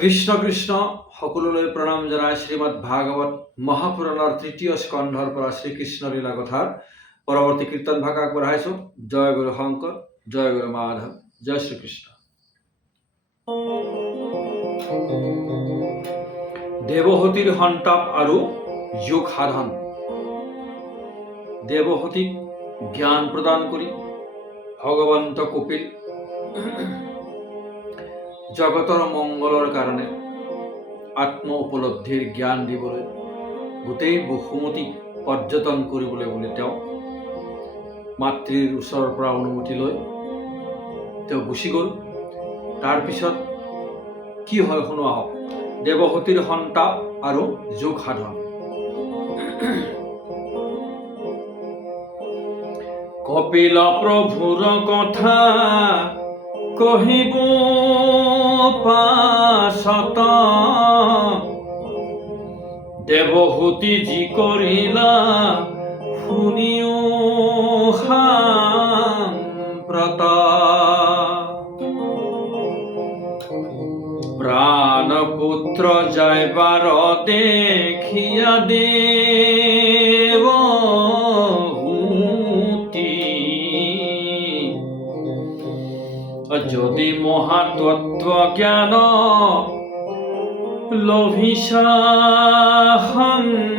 কৃষ্ণ কৃষ্ণ সকলোলৈ প্ৰণাম জনাই শ্ৰীমদ ভাগৱত মহাপুৰাণৰ তৃতীয় স্কন্ধৰ পৰা শ্ৰীকৃষ্ণ লীলা কথাৰ পৰৱৰ্তী কীৰ্তন ভাগ আগবঢ়াইছো। জয় গুৰু শংকৰ, জয় গুৰু মাধৱ, জয় শ্ৰীকৃষ্ণ। দেৱহতীৰ সন্তাপ আৰু যোগ সাধন। দেৱহতীক জ্ঞান প্ৰদান কৰি ভগৱন্ত কপিল জগতৰ মংগলৰ কাৰণে আত্ম উপলব্ধিৰ জ্ঞান দিবলৈ গোটেই বসুমতী পৰ্যটন কৰিবলৈ বুলি তেওঁ মাতৃৰ ওচৰৰ পৰা অনুমতি লৈ তেওঁ গুচি গ'ল। তাৰপিছত কি হয় শুনো আহক। দেৱহতীৰ সন্তাপ আৰু যোগ সাধন। কপিল প্ৰভুৰ কথা কহিব পাছত দেৱহূতি যি কৰিলা শুনিও সাম্প্ৰত প্ৰাণপুত্ৰ যাইবাৰ দেখিয়া যদি মহাতত্ত্ব জ্ঞান লভিছা সম্প্ৰতি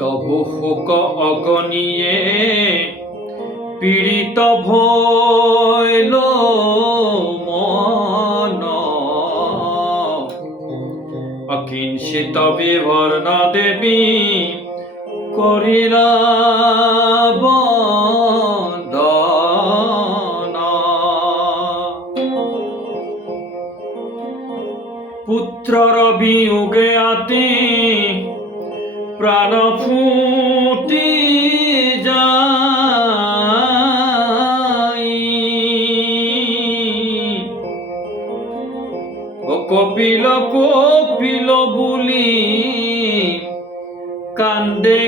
তবু শোক অগণীয়ে পীড়িত ভৈল মন অকিঞ্চিত বিবৰ্ণ দেৱী কৰিলা বন্দন পুত্ৰৰ বিয়োগে আতি প্ৰাণ ফুটি যায় কপিল কপিল বুলি কান্দে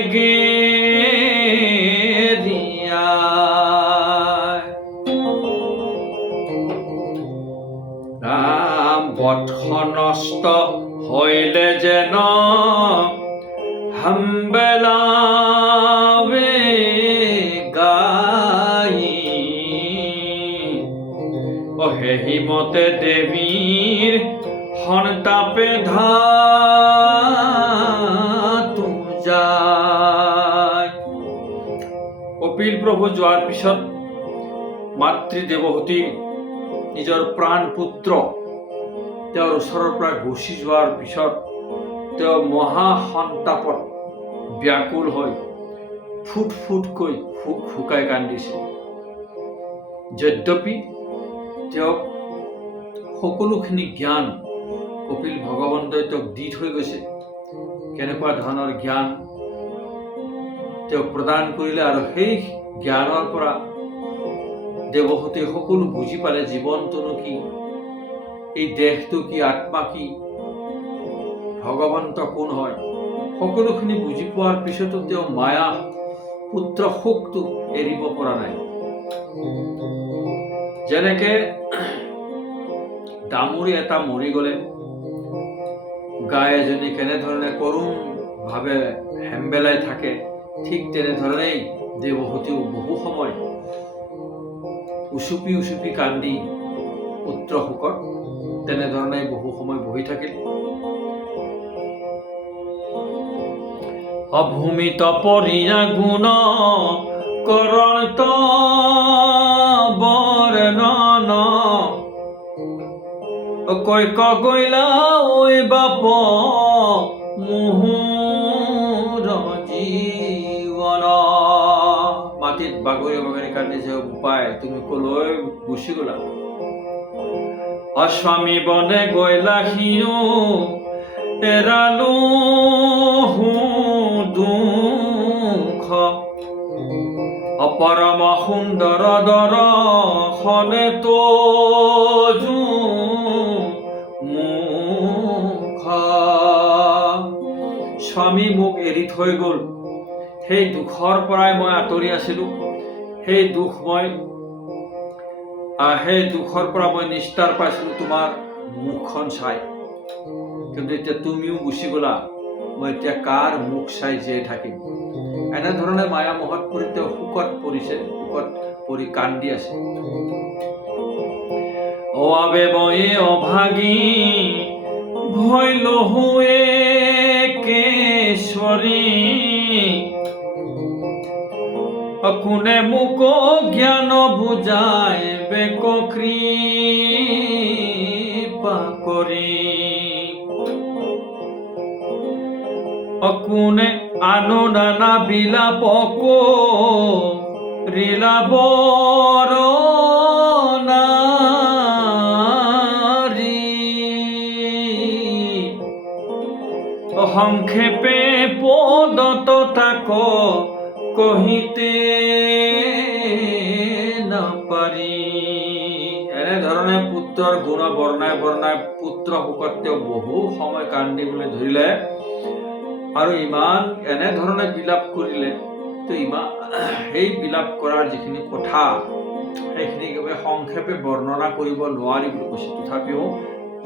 ৰাম বৎস নষ্ট হইলে যেন হাম্বেলাবে গাই অহেহিমতে দেৱীৰ সন্তাপে ধাতু যায়। কপিল প্ৰভু যোৱাৰ পিছত মাতৃ দেৱহতী নিজৰ প্ৰাণ পুত্ৰ তেওঁৰ ওচৰৰ পৰা গুচি যোৱাৰ পিছত তেওঁ মহা সন্তাপত ব্যাকুল হৈ ফুট ফুটকৈ শুকাই কান্দিছে। যদ্যপি তেওঁক সকলোখিনি জ্ঞান কপিল ভগৱন্তই তেওঁক দি থৈ গৈছে, কেনেকুৱা ধৰণৰ জ্ঞান তেওঁক প্ৰদান কৰিলে, আৰু সেই জ্ঞানৰ পৰা দেৱহতীয়ে সকলো বুজি পালে জীৱনটোনো কি, এই দেহটো কি, আত্মা কি, ভগৱন্ত কোন হয়। সকলোখিনি বুজি পোৱাৰ পিছতো তেওঁ মায়া পুত্ৰ শোকটো এৰিব পৰা নাই। যেনেকে দামুৰি এটা মৰি গলে গাই এজনী কেনেধৰণে কৰুণ ভাৱে হেম্বেলাই থাকে, ঠিক তেনেধৰণেই দেৱহতীও বহু সময় উচুপি উচুপি কান্দি পুত্ৰ শোকত তেনেধৰণে বহু সময় বহি থাকিল। অভূমিত পৰিয়া গুণ কৰণত বৰ্ণন কৈক গৈলা ঐ বাপ মোহৰ জীৱন। মাটিত বাগৰি বাগৰি কান্দিছে, বোপাই তুমি কলৈ গুচি গলা? অস্বামী বনে গৈলা সিও এৰালো দুখ অপৰম সুন্দৰ দৰ্শনে তোজো মুখ। স্বামী মোক এৰি থৈ গ'ল, সেই দুখৰ পৰাই মই আঁতৰি আছিলোঁ। সেই দুখৰ পৰা মই নিস্তাৰ পাইছিলোঁ তোমাৰ মুখখন চাই। কিন্তু এতিয়া তুমিও গুচি গ'লা, মই এতিয়া কাৰ মুখ চাই জীয়াই থাকিম? এনেধৰণে মায়া মোহত পৰি তেওঁ শোকত পৰি কান্দি আছে। অবে মই অভাগী ভৈল হুৱে কেশ্বৰী, কোনে মোক জ্ঞান বুজায় বেক কৃপা কৰি, কোনে আনো নানা বিলাপ ৰিলা বৰণাৰী, সংক্ষেপে পদত তাক কহিতে নাপাৰি। এনেধৰণে পুত্ৰৰ গুণ বৰ্ণাই পুত্ৰ শোকত তেওঁ বহু সময় কান্দিবলৈ ধৰিলে আৰু ইমান এনেধৰণে বিলাপ কৰিলে। সেই বিলাপ কৰাৰ যিখিনি কথা সেইখিনি সংক্ষেপে বৰ্ণনা কৰিব নোৱাৰি বুলি কৈছে। তথাপিও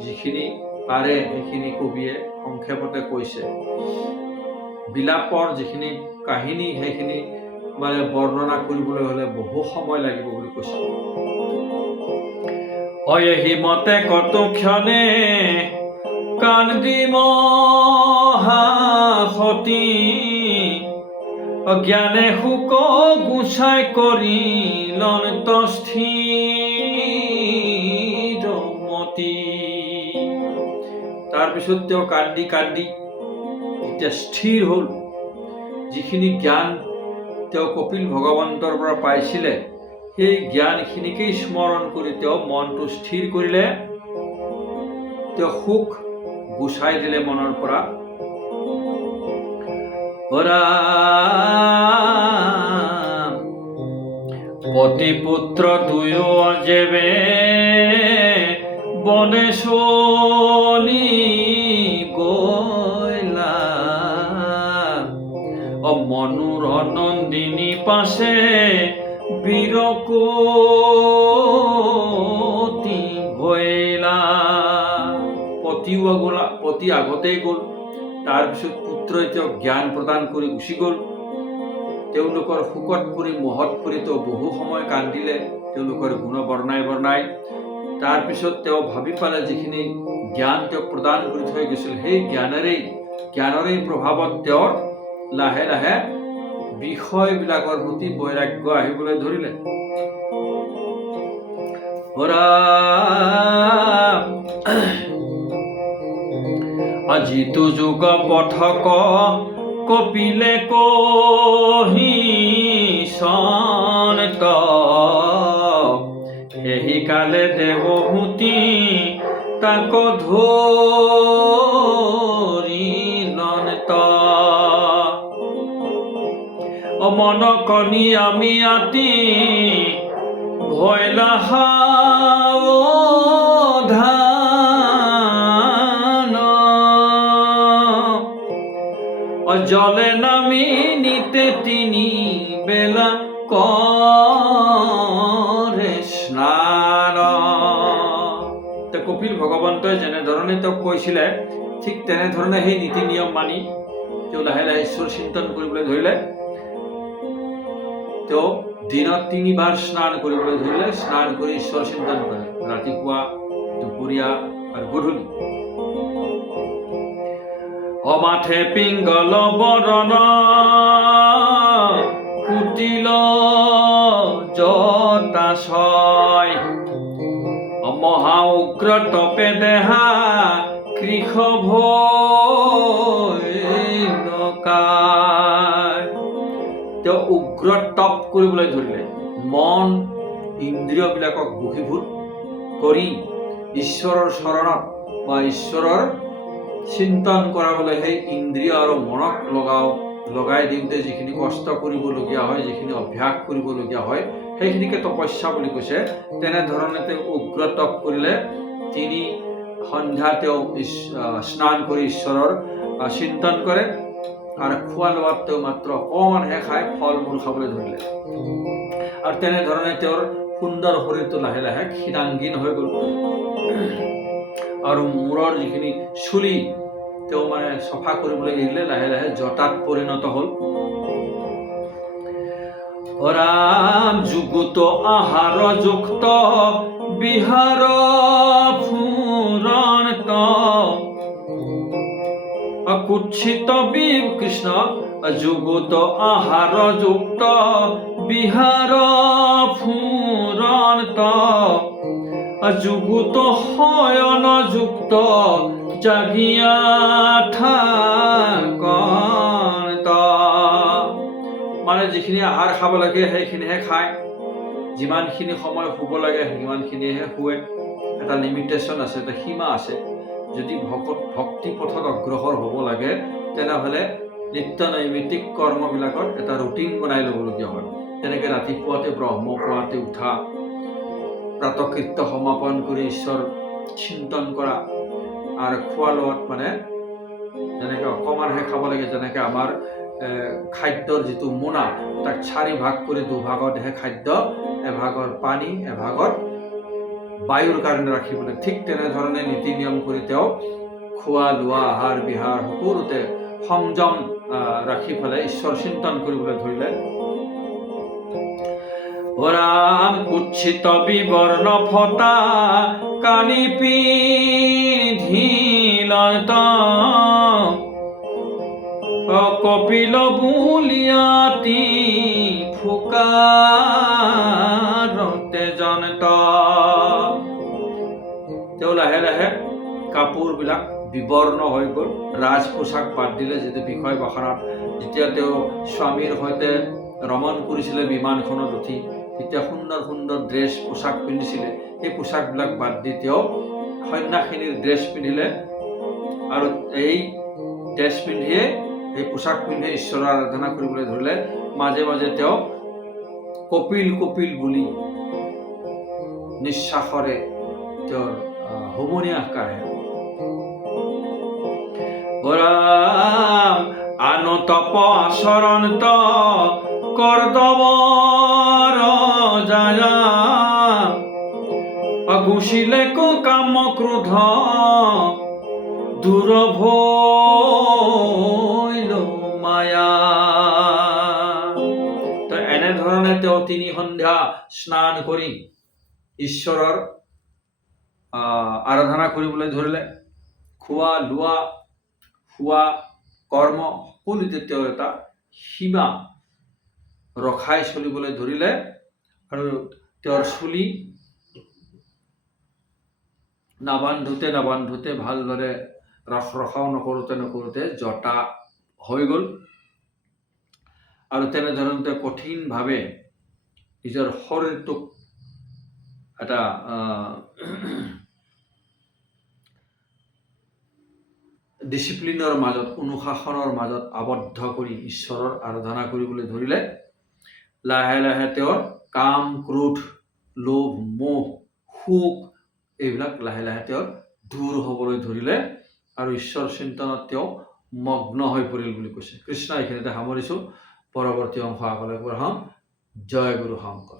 যিখিনি পাৰে সেইখিনি কবিয়ে সংক্ষেপতে কৈছে। বিলাপৰ যিখিনি কাহিনী সেইখিনি বৰ্ণনা কৰিবলৈ হলে বহু সময় লাগিব বুলি কৈছে। হিমতে কত ক্ষণে কান্দি মহাসতী, জ্ঞানে শোক গুচাই কৰি লন্ত স্থিৰ মতি। তাৰপিছত তেওঁ কান্দি এতিয়া স্থিৰ হ'ল। যিখিনি জ্ঞান তেওঁ কপিল ভগৱন্তৰ পৰা পাইছিলে সেই জ্ঞানখিনিকেই স্মৰণ কৰি তেওঁ মনটো স্থিৰ কৰিলে। তেওঁ সুখ গুচাই দিলে মনৰ পৰা। পতি পুত্ৰ দুয়ো যেবে বনে চলি গলা, মনুৰ নন্দিনী পাছে বিৰকতি ভৈলা। পতি আগতেই গ'ল। তাৰপিছত পুত্ৰই তেওঁক জ্ঞান প্ৰদান কৰি গুচি গ'ল। তেওঁলোকৰ শোকত পৰি মোহত পৰি তেওঁ বহু সময় কান্দিলে, তেওঁলোকৰ গুণ বৰ্ণাই। তাৰপিছত তেওঁ ভাবি পালে যিখিনি জ্ঞান তেওঁক প্ৰদান কৰি থৈ গৈছিল সেই জ্ঞানৰেই প্ৰভাৱত তেওঁৰ লাহে লাহে বিষয়বিলাকৰ প্ৰতি বৈৰাগ্য আহিবলৈ ধৰিলে। আজিতো যুগ পথক কপিলে কহি সন্ত, সেই কালে দেৱহূতি তাক ধৰিলন্ত। মন কণি আমি আতি ভৈলা সাৱধান, জলে নামি নিতে তিনি বেলা কৰে স্নান। কপিল ভগৱন্তই যেনেধৰণে তেওঁক কৈছিলে ঠিক তেনেধৰণে সেই নীতি নিয়ম মানি তেওঁ লাহে লাহে ঈশ্বৰ চিন্তন কৰিবলৈ ধৰিলে। তেওঁ দিনত 3 বাৰ স্নান কৰিবলৈ ধৰিলে। স্নান কৰি ঈশ্বৰ চিন্তন কৰে, ৰাতিপুৱা, দুপৰীয়া আৰু গধূলি। অমাথে পিংগল বৰণ কুটিল জটাশয়, মহা উগ্ৰ তপে দেহা কৃষ ভৈলকায়। তেওঁ উগ্ৰ তপ কৰিবলৈ ধৰিলে। মন ইন্দ্ৰিয়বিলাকক বশীভূত কৰি ঈশ্বৰৰ চৰণত বা ঈশ্বৰৰ চিন্তন কৰাবলৈ সেই ইন্দ্ৰিয় আৰু মনক লগাই দিওঁতে যিখিনি কষ্ট কৰিবলগীয়া হয়, যিখিনি অভ্যাস কৰিবলগীয়া হয় সেইখিনিকে তপস্যা বুলি কৈছে। তেনেধৰণে তেওঁ উগ্ৰ তপ কৰিলে। 3 সন্ধ্যা তেওঁ স্নান কৰি ঈশ্বৰৰ চিন্তন কৰে আৰু খোৱা লোৱাত তেওঁ মাত্ৰ অকণমানহে খাই ফল মূল খাবলৈ ধৰিলে। আৰু তেনেধৰণে তেওঁৰ সুন্দৰ শৰীৰটো লাহে লাহে ক্ষীণাংগীন হৈ গ'ল। আৰু মূৰৰ যিখিনি চুলি তেওঁ চফা কৰিবলৈ এৰিলে, লাহে লাহে জটাত পৰিণত হ'ল। ৰাম যুগুত আহাৰ যুক্ত বিহাৰ ফুৰণত কুৎসিত কৃষ্ণ যুগুত আহাৰ যুক্ত বিহাৰ ফুৰণত যুগুত শয়ন যুক্ত জাগিয়া থাকন্ত। যিখিনি আহাৰ খাব লাগে সেইখিনিহে খায়, যিমানখিনি সময় শুব লাগে সিমানখিনিহে শুৱে। এটা লিমিটেশ্যন আছে, এটা সীমা আছে। যদি ভক্তি পথত অগ্ৰসৰ হ'ব লাগে তেনেহ'লে নিত্য নৈমিত্তিক কৰ্মবিলাকৰ এটা ৰুটিন বনাই ল'বলগীয়া হয়। তেনেকৈ ৰাতিপুৱাতে ব্ৰহ্মপুৱাতে উঠা, প্ৰাতকৃত্য সমাপন কৰি ঈশ্বৰ চিন্তন কৰা, আৰু খোৱা লোৱাত যেনেকৈ অকণমানহে খাব লাগে। যেনেকৈ আমাৰ খাদ্যৰ যিটো মোনা তাক 4 ভাগ কৰি 2 ভাগতহে খাদ্য, এভাগত পানী, এভাগত বায়ুৰ কাৰণে ৰাখিব লাগে। ঠিক তেনেধৰণে নীতি নিয়ম কৰি তেওঁ খোৱা লোৱা আহাৰ বিহাৰ সকলোতে সংযম ৰাখি পেলাই ঈশ্বৰ চিন্তন কৰিবলৈ ধৰিলে। ৰাম কুৎসিত বিবৰ্ণ ফটা কানি পিন্ধিলত কপিল বুলিয়াতি ফুকাৰতে জনত। তেওঁ লাহে লাহে কাপোৰবিলাক বিবৰ্ণ হৈ গ'ল, ৰাজ পোছাক বাদ দিলে। যিটো বিষয় বাসনাত যেতিয়া তেওঁ স্বামীৰ সৈতে ৰমণ কৰিছিলে বিমানখনত উঠি, তেতিয়া সুন্দৰ সুন্দৰ ড্ৰেছ পোছাক পিন্ধিছিলে। সেই পোছাকবিলাক বাদ দি তেওঁ সন্ন্যাসিনীৰ ড্ৰেছ পিন্ধিলে, আৰু এই ড্ৰেছ পিন্ধিয়ে, এই পোছাক পিন্ধি ঈশ্বৰৰ আৰাধনা কৰিবলৈ ধৰিলে। মাজে মাজে তেওঁ কপিল কপিল বুলি নিশ্বাসৰে তেওঁৰ হুমুনিয়াহ কাঢ়ে। আনতপ আচৰণত কৰ্দমৰ জায়া গুচিলে কাম ক্ৰোধ দূৰ ভৈল মায়া। তো এনেধৰণে তেওঁ 3 সন্ধ্যা স্নান কৰি ঈশ্বৰৰ আৰাধনা কৰিবলৈ ধৰিলে। খোৱা লোৱা খোৱা কৰ্ম সকলোতে তেওঁৰ এটা সীমা ৰখাই চলিবলৈ ধৰিলে। আৰু তেওঁৰ চুলি নাবান্ধোতে ভালদৰে ৰখাও নকৰোঁতে জটা হৈ গ'ল। আৰু তেনেধৰণে তেওঁ কঠিনভাৱে নিজৰ শৰীৰটোক এটা ডিচিপ্লিনৰ মাজত, অনুশাসনৰ মাজত আবদ্ধ কৰি ঈশ্বৰৰ আৰাধনা কৰিবলৈ ধৰিলে। লাহে লাহে তেওঁৰ কাম ক্ৰোধ লোভ মোহ সুখ এইবিলাক লাহে লাহে তেওঁৰ দূৰ হ'বলৈ ধৰিলে, আৰু ঈশ্বৰ চিন্তনত তেওঁ মগ্ন হৈ পৰিল বুলি কৈছে। কৃষ্ণ এইখিনিতে সামৰিছোঁ। পৰৱৰ্তী অংশ আগলৈ পঢ়াম। জয় গুৰু শংকৰ।